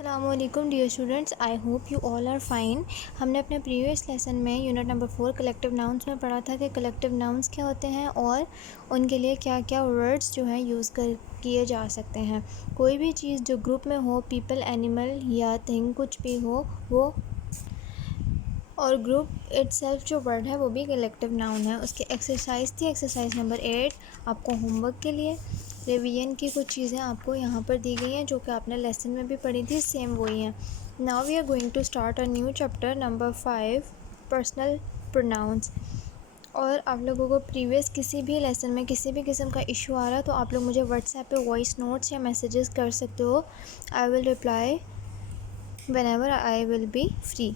अस्सलामुअलैकुम dear students, I hope you all are fine. हमने अपने प्रीवियस लेसन में यूनिट नंबर 4 कलेक्टिव नाउन्स में पढ़ा था कि कलेक्टिव नाउन्स क्या होते हैं और उनके लिए क्या क्या वर्ड्स जो हैं यूज़ किए जा सकते हैं। कोई भी चीज़ जो ग्रुप में हो, पीपल, एनिमल या थिंग कुछ भी हो वो, और ग्रुप इटसेल्फ जो वर्ड है वो भी कलेक्टिव नाउन है। उसकी एक्सरसाइज थी एक्सरसाइज नंबर 8 आपको होमवर्क के लिए। रिवीजन की कुछ चीज़ें आपको यहाँ पर दी गई हैं जो कि आपने लेसन में भी पढ़ी थी, सेम वही हैं। Now we are going to start a new chapter number 5 personal pronouns. और आप लोगों को प्रीवियस किसी भी लेसन में किसी भी किस्म का इशू आ रहा है तो आप लोग मुझे व्हाट्सएप पे वॉइस नोट्स या मैसेजेस कर सकते हो। I will reply whenever I will be free.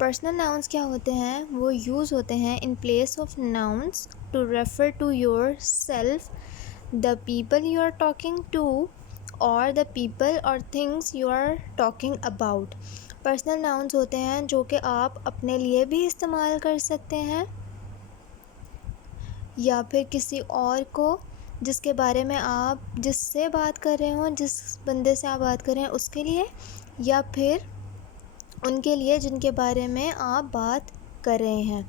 Personal nouns क्या होते हैं? वो यूज़ होते हैं in place of nouns to refer to yourself, the people you are talking to और द पीपल और things you are talking about. Personal nouns होते हैं जो कि आप अपने लिए भी इस्तेमाल कर सकते हैं या फिर किसी और को जिसके बारे में आप जिससे बात कर रहे हो, जिस बंदे से आप बात कर रहे हैं उसके लिए, या फिर उनके लिए जिनके बारे में आप बात कर रहे हैं।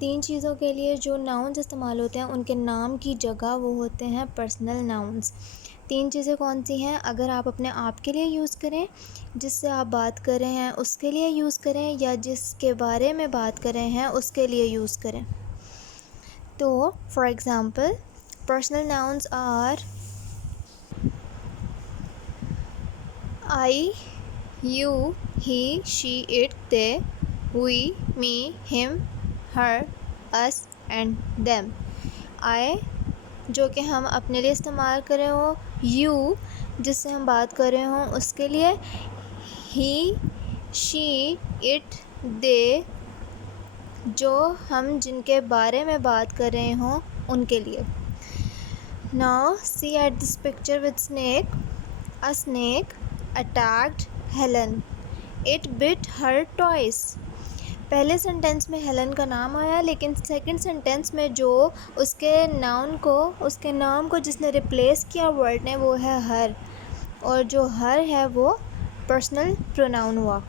3 चीज़ों के लिए जो नाउन्स इस्तेमाल होते हैं उनके नाम की जगह वो होते हैं पर्सनल नाउन्स। 3 चीज़ें कौन सी हैं? अगर आप अपने आप के लिए यूज़ करें, जिससे आप बात कर रहे हैं उसके लिए यूज़ करें, या जिसके बारे में बात कर रहे हैं उसके लिए यूज़ करें। तो for example personal nouns are I, you, he, she, it, they, we, me, him, her, us and them। I जो कि हम अपने लिए इस्तेमाल कर रहे हो, you जिससे हम बात कर रहे हो उसके लिए, he, she, it, they जो हम जिनके बारे में बात कर रहे हो उनके लिए। Now see at this picture with snake. A snake attacked Helen. It bit her toys. पहले सेंटेंस में हेलन का नाम आया, लेकिन सेकंड सेंटेंस में जो उसके नाम को जिसने रिप्लेस किया वर्ड ने वो है हर, और जो हर है वो पर्सनल प्रोनाउन हुआ।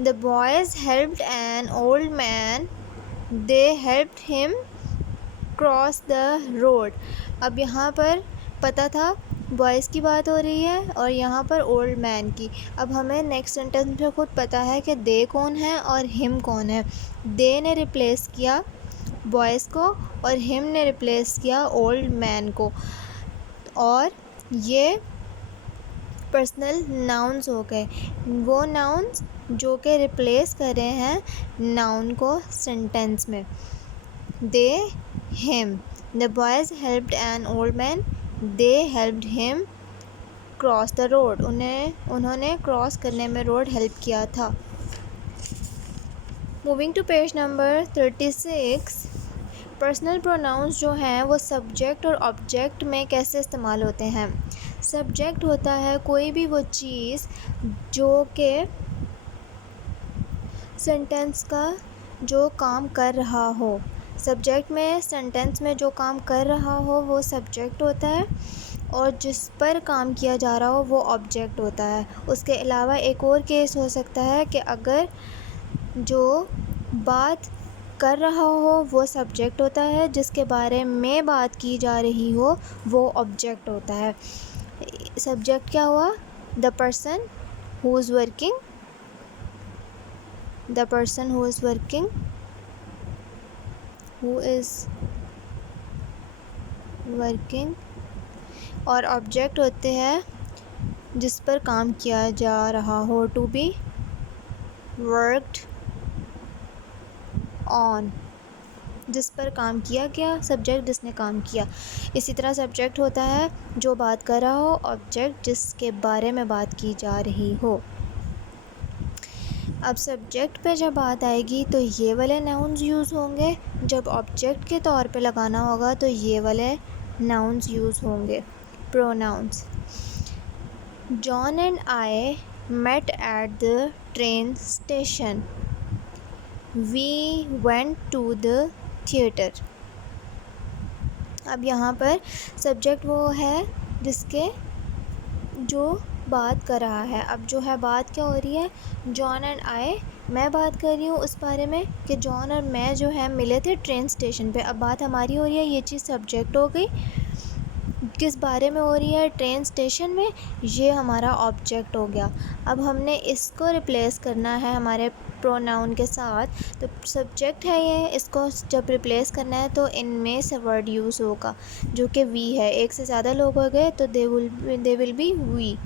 The boys helped an old man, they helped him cross the road. अब यहाँ पर पता था बॉयज़ की बात हो रही है और यहाँ पर ओल्ड मैन की। अब हमें नेक्स्ट सेंटेंस में खुद पता है कि दे कौन है और हिम कौन है। दे ने रिप्लेस किया बॉयज़ को और हिम ने रिप्लेस किया ओल्ड मैन को, और ये पर्सनल नाउन्स हो गए, वो नाउन्स जो कि रिप्लेस कर रहे हैं नाउन को सेंटेंस में। They, him, the boys helped an old man, they helped him cross the road. उन्होंने क्रॉस करने में रोड हेल्प किया था। Moving to page number 36। Personal pronouns जो हैं वो सब्जेक्ट और ऑब्जेक्ट में कैसे इस्तेमाल होते हैं। सब्जेक्ट होता है कोई भी वो चीज़ जो कि सेंटेंस का जो काम कर रहा हो। सब्जेक्ट में सेंटेंस में जो काम कर रहा हो वो सब्जेक्ट होता है, और जिस पर काम किया जा रहा हो वो ऑब्जेक्ट होता है। उसके अलावा एक और केस हो सकता है कि अगर जो बात कर रहा हो वो सब्जेक्ट होता है, जिसके बारे में बात की जा रही हो वो ऑब्जेक्ट होता है। सब्जेक्ट क्या हुआ? The person who is working, the person who is working, who is working, और ऑब्जेक्ट होते हैं जिस पर काम किया जा रहा हो, टू बी वर्कड ऑन, जिस पर काम किया गया, सब्जेक्ट जिसने काम किया। इसी तरह सब्जेक्ट होता है जो बात कर रहा हो, ऑब्जेक्ट जिसके बारे में बात की जा रही हो। अब सब्जेक्ट पे जब बात आएगी तो ये वाले नाउन्स यूज़ होंगे, जब ऑब्जेक्ट के तौर पे लगाना होगा तो ये वाले नाउन्स यूज़ होंगे, pronouns. John and I met at the train station, we went to the theatre. अब यहाँ पर सब्जेक्ट वो है जिसके जो बात कर रहा है। अब जो है बात क्या हो रही है, जॉन एंड आई, मैं बात कर रही हूँ उस बारे में कि जॉन और मैं जो है मिले थे ट्रेन स्टेशन पे। अब बात हमारी हो रही है, ये चीज़ सब्जेक्ट हो गई। किस बारे में हो रही है, ट्रेन स्टेशन में, ये हमारा ऑब्जेक्ट हो गया। अब हमने इसको रिप्लेस करना है हमारे प्रोनाउन के साथ, तो सब्जेक्ट है ये, इसको जब रिप्लेस करना है तो इनमें से वर्ड यूज़ होगा जो कि वी है। एक से ज़्यादा लोग हो गए तो they will be we.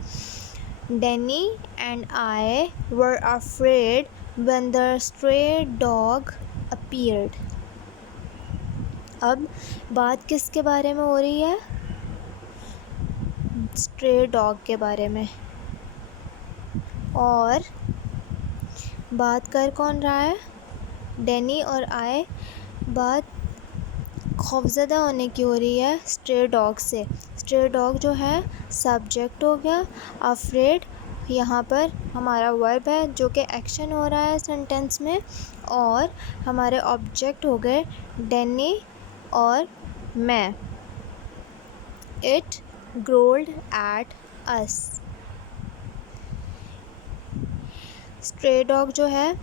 Danny and I were afraid when the stray dog appeared. अब बात किसके बारे में हो रही है, स्ट्रे डॉग के बारे में। और बात कर कौन रहा है, डैनी और आई। बात खौफज़दा होने की हो रही है स्ट्रे डॉग से। स्ट्रे डॉग जो है सब्जेक्ट हो गया, अफ्रेड यहाँ पर हमारा वर्ब है जो कि एक्शन हो रहा है सेंटेंस में, और हमारे ऑब्जेक्ट हो गए डैनी और मैं। It growled at us. Stray dog जो है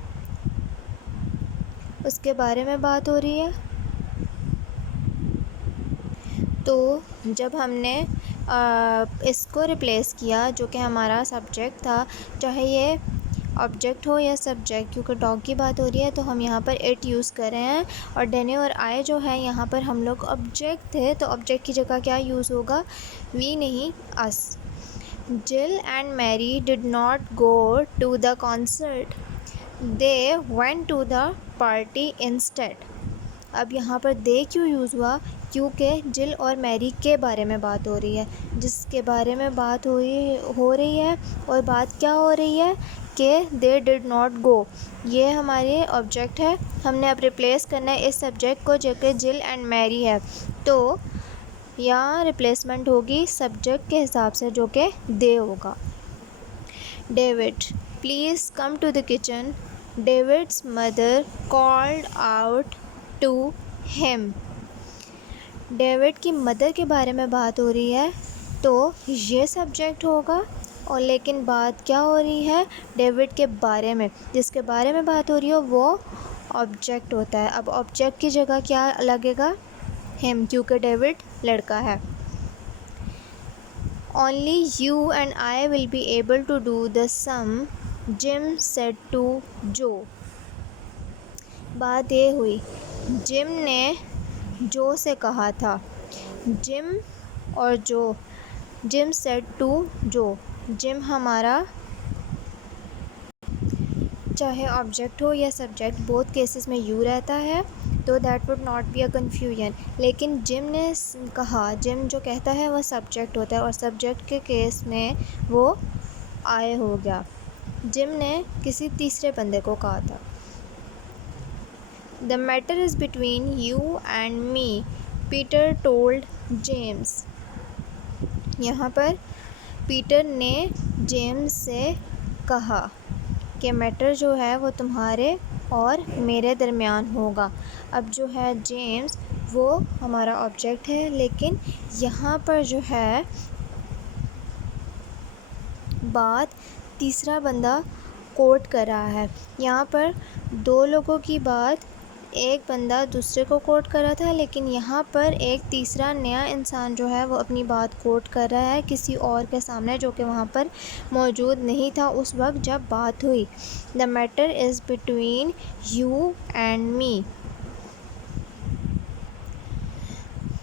उसके बारे में बात हो रही है। तो जब हमने इसको रिप्लेस किया जो कि हमारा सब्जेक्ट था, चाहे ये ऑब्जेक्ट हो या सब्जेक्ट, क्योंकि डॉग की बात हो रही है तो हम यहाँ पर इट यूज़ कर रहे हैं। और डैनी और आई जो है यहाँ पर हम लोग ऑब्जेक्ट थे, तो ऑब्जेक्ट की जगह क्या यूज़ होगा, वी नहीं us. Jill and Mary did not go to the concert, they went to the party instead. अब यहाँ पर दे क्यों यूज़ हुआ, क्योंकि जिल और मैरी के बारे में बात हो रही है, जिसके बारे में बात हो रही है। और बात क्या हो रही है कि दे डिड नॉट गो, ये हमारे ऑब्जेक्ट है। हमने अब रिप्लेस करना है इस सब्जेक्ट को जो कि जिल एंड मैरी है, तो यहाँ रिप्लेसमेंट होगी सब्जेक्ट के हिसाब से जो कि दे होगा। David, please come to the kitchen, David's mother called out to him. David की मदर के बारे में बात हो रही है तो ये सब्जेक्ट होगा, और लेकिन बात क्या हो रही है, डेविड के बारे में, जिसके बारे में बात हो रही हो वो ऑब्जेक्ट होता है। अब ऑब्जेक्ट की जगह क्या लगेगा, हिम, क्योंकि डेविड लड़का है। Only you and I will be able to do the sum, Jim said to Joe. बात ये हुई, जिम ने जो से कहा था, जिम और जो, जिम सेड टू जो। जिम हमारा चाहे ऑब्जेक्ट हो या सब्जेक्ट, बोथ केसेस में यू रहता है, तो that would not be a confusion. लेकिन जिम ने कहा, जिम जो कहता है वह सब्जेक्ट होता है, और सब्जेक्ट के केस में वो आए हो गया। जिम ने किसी तीसरे बंदे को कहा था। The matter is between you and me, Peter told James. यहाँ पर पीटर ने जेम्स से कहा कि मैटर जो है वो तुम्हारे और मेरे दरमियान होगा। अब जो है जेम्स वो हमारा ऑब्जेक्ट है, लेकिन यहाँ पर जो है बात तीसरा बंदा कोट कर रहा है। यहाँ पर दो लोगों की बात, एक बंदा दूसरे को कोट कर रहा था, लेकिन यहाँ पर एक तीसरा नया इंसान जो है वो अपनी बात कोट कर रहा है किसी और के सामने, जो कि वहाँ पर मौजूद नहीं था उस वक्त जब बात हुई। The matter is between you and me.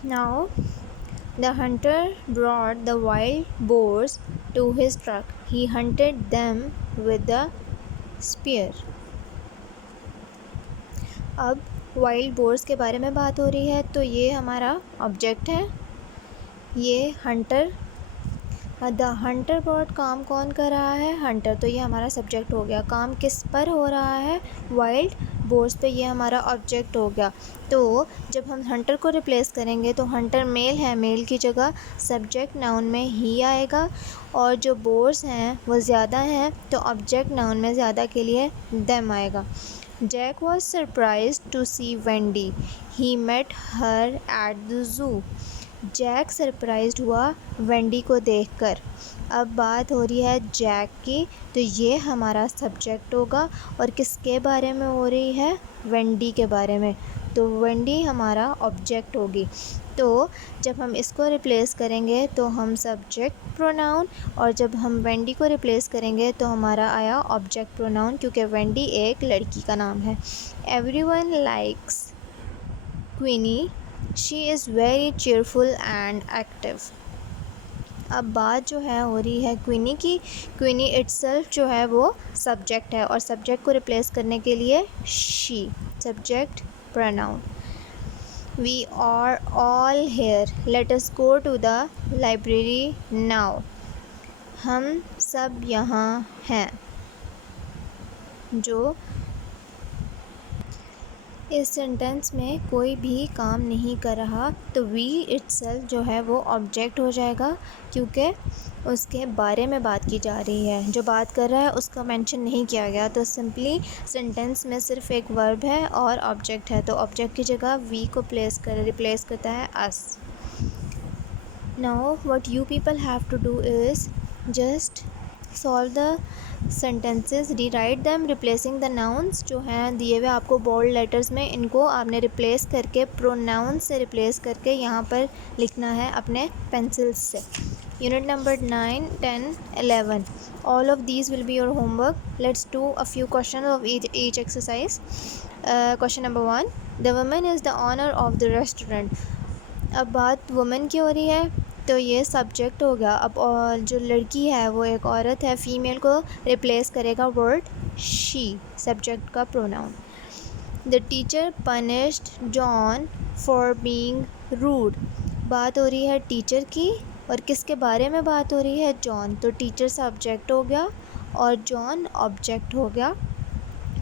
Now the hunter brought the wild boars to his truck, he hunted them with the spear. अब वाइल्ड बोर्स के बारे में बात हो रही है, तो ये हमारा ऑब्जेक्ट है। ये हंटर, द हंटर ब्रॉट, काम कौन कर रहा है, हंटर, तो ये हमारा सब्जेक्ट हो गया। काम किस पर हो रहा है, वाइल्ड बोर्स पे, ये हमारा ऑब्जेक्ट हो गया। तो जब हम हंटर को रिप्लेस करेंगे तो हंटर मेल है, मेल की जगह सब्जेक्ट नाउन में ही आएगा, और जो बोर्स हैं वो ज़्यादा हैं तो ऑब्जेक्ट नाउन में ज़्यादा के लिए देम आएगा। Jack was surprised to see Wendy. He met her at the zoo. Jack surprised हुआ वेंडी को देखकर। अब बात हो रही है जैक की, तो ये हमारा सब्जेक्ट होगा और किसके बारे में हो रही है, वेंडी के बारे में, तो वेंडी हमारा ऑब्जेक्ट होगी। तो जब हम इसको रिप्लेस करेंगे तो हम सब्जेक्ट प्रोनाउन, और जब हम वेंडी को रिप्लेस करेंगे तो हमारा आया ऑब्जेक्ट प्रोनाउन, क्योंकि वेंडी एक लड़की का नाम है। Everyone likes Queenie, she is very cheerful and active. अब बात जो है हो रही है क्वीनी की। क्वीनी इटसेल्फ जो है वो सब्जेक्ट है, और सब्जेक्ट को रिप्लेस करने के लिए she, subject pronoun. We are all here, let us go to the library now. हम सब यहाँ हैं। जो इस सेंटेंस में कोई भी काम नहीं कर रहा, तो वी इटसेल्फ जो है वो ऑब्जेक्ट हो जाएगा, क्योंकि उसके बारे में बात की जा रही है। जो बात कर रहा है उसका मेंशन नहीं किया गया, तो सिंपली सेंटेंस में सिर्फ एक वर्ब है और ऑब्जेक्ट है, तो ऑब्जेक्ट की जगह वी को रिप्लेस करता है us. Now what you people have to do is just solve the sentences, rewrite them replacing the nouns. जो हैं दिए हुए आपको बोल्ड लेटर्स में, इनको आपने रिप्लेस करके प्रोनाउंस से रिप्लेस करके यहाँ पर लिखना है अपने पेंसिल्स से। Unit number 9, 10, 11, all of these will be your homework. Let's do a few question of each exercise. Question number 1, the woman is the owner of the restaurant. अब बात वुमन की हो रही है, तो ये सब्जेक्ट हो गया। अब जो लड़की है वो एक औरत है, फीमेल को रिप्लेस करेगा वर्ड शी, सब्जेक्ट का pronoun. The teacher punished John for being rude. बात हो रही है टीचर की, और किसके बारे में बात हो रही है, जॉन, तो टीचर सब्जेक्ट हो गया और जॉन ऑब्जेक्ट हो गया।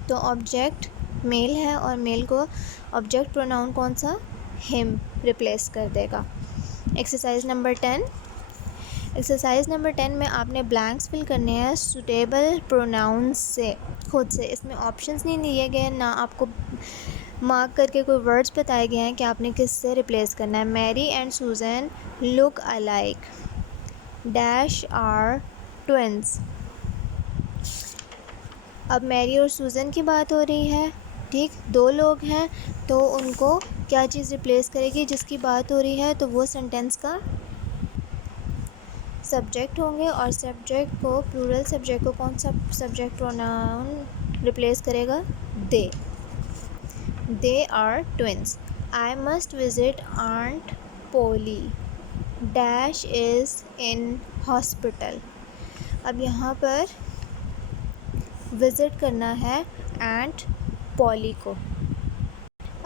तो ऑब्जेक्ट मेल है और मेल को ऑब्जेक्ट प्रोनाउन कौन सा, हिम, रिप्लेस कर देगा। Exercise number 10। एक्सरसाइज नंबर 10 में आपने ब्लैंक्स फिल करने हैं सुटेबल प्रोनाउंस से, खुद से। इसमें ऑप्शंस नहीं दिए गए, ना आपको मार्क करके कोई वर्ड्स बताए गए हैं कि आपने किससे रिप्लेस करना है। Mary and Susan look alike, dash are twins. अब मैरी और सूजन की बात हो रही है, ठीक, दो लोग हैं, तो उनको क्या चीज़ रिप्लेस करेगी, जिसकी बात हो रही है, तो वो सेंटेंस का सब्जेक्ट होंगे, और सब्जेक्ट को, प्लूरल सब्जेक्ट को कौन सा सब्जेक्ट प्रोनाउन रिप्लेस करेगा, they. They are twins. I must visit aunt Polly, dash is in hospital. अब यहाँ पर विज़िट करना है आंट पॉली को।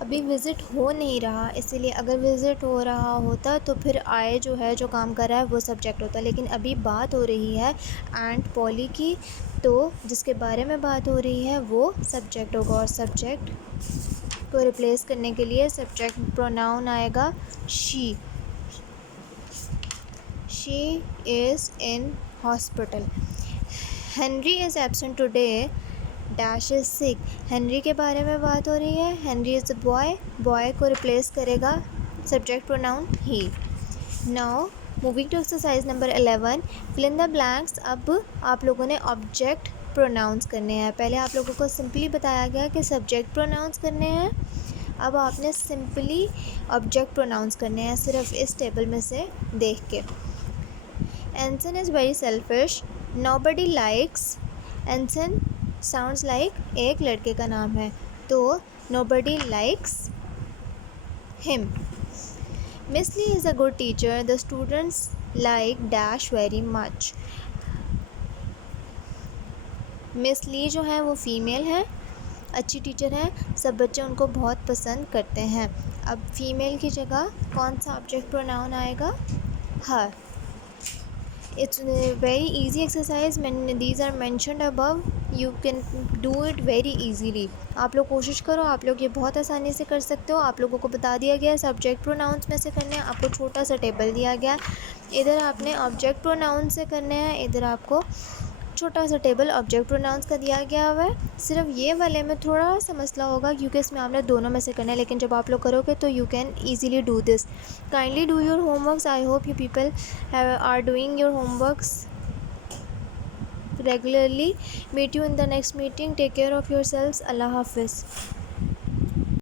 अभी विज़िट हो नहीं रहा, इसीलिए अगर विज़िट हो रहा होता तो फिर आए जो है, जो काम कर रहा है, वो सब्जेक्ट होता, लेकिन अभी बात हो रही है आंट पॉली की, तो जिसके बारे में बात हो रही है वो सब्जेक्ट होगा, और सब्जेक्ट को रिप्लेस करने के लिए सब्जेक्ट प्रोनाउन आएगा she. She is in hospital. Henry is absent today, dash is sick. Henry के बारे में बात हो रही है, Henry is a boy, boy को रिप्लेस करेगा subject pronoun he. Now moving to exercise number 11, fill in the blanks. अब आप लोगों ने ऑब्जेक्ट प्रोनाउंस करने हैं। पहले आप लोगों को सिंपली बताया गया कि सब्जेक्ट प्रोनाउंस करने हैं, अब आपने सिंपली ऑब्जेक्ट प्रोनाउंस करने हैं, सिर्फ इस टेबल में से देख के। Anson is very selfish, nobody likes. Anson sounds like एक लड़के का नाम है, तो nobody likes him. Miss Lee is a good teacher, the students like dash very much. Miss Lee जो है वो फीमेल है, अच्छी टीचर है, सब बच्चे उनको बहुत पसंद करते हैं। अब फीमेल की जगह कौन सा ऑब्जेक्ट प्रोनाउन आएगा, हर। It's a very easy exercise. These are mentioned above. You can do it very easily. आप लोग कोशिश करो, आप लोग ये बहुत आसानी से कर सकते हो। आप लोगों को बता दिया गया सब्जेक्ट प्रोनाउंस में से करने हैं, आपको छोटा सा टेबल दिया गया, इधर आपने ऑब्जेक्ट प्रोनाउंस से करने हैं, इधर आपको छोटा सा टेबल ऑब्जेक्ट प्रोनाउंस का दिया गया हुआ है। सिर्फ ये वाले में थोड़ा सा मसला होगा, क्योंकि इसमें आपने दोनों में से करना है, लेकिन जब आप लोग करोगे तो you can easily do this. Kindly do your homeworks. I hope you people are doing your homeworks regularly. Meet you in the next meeting. Take care of yourselves. Allah Hafiz.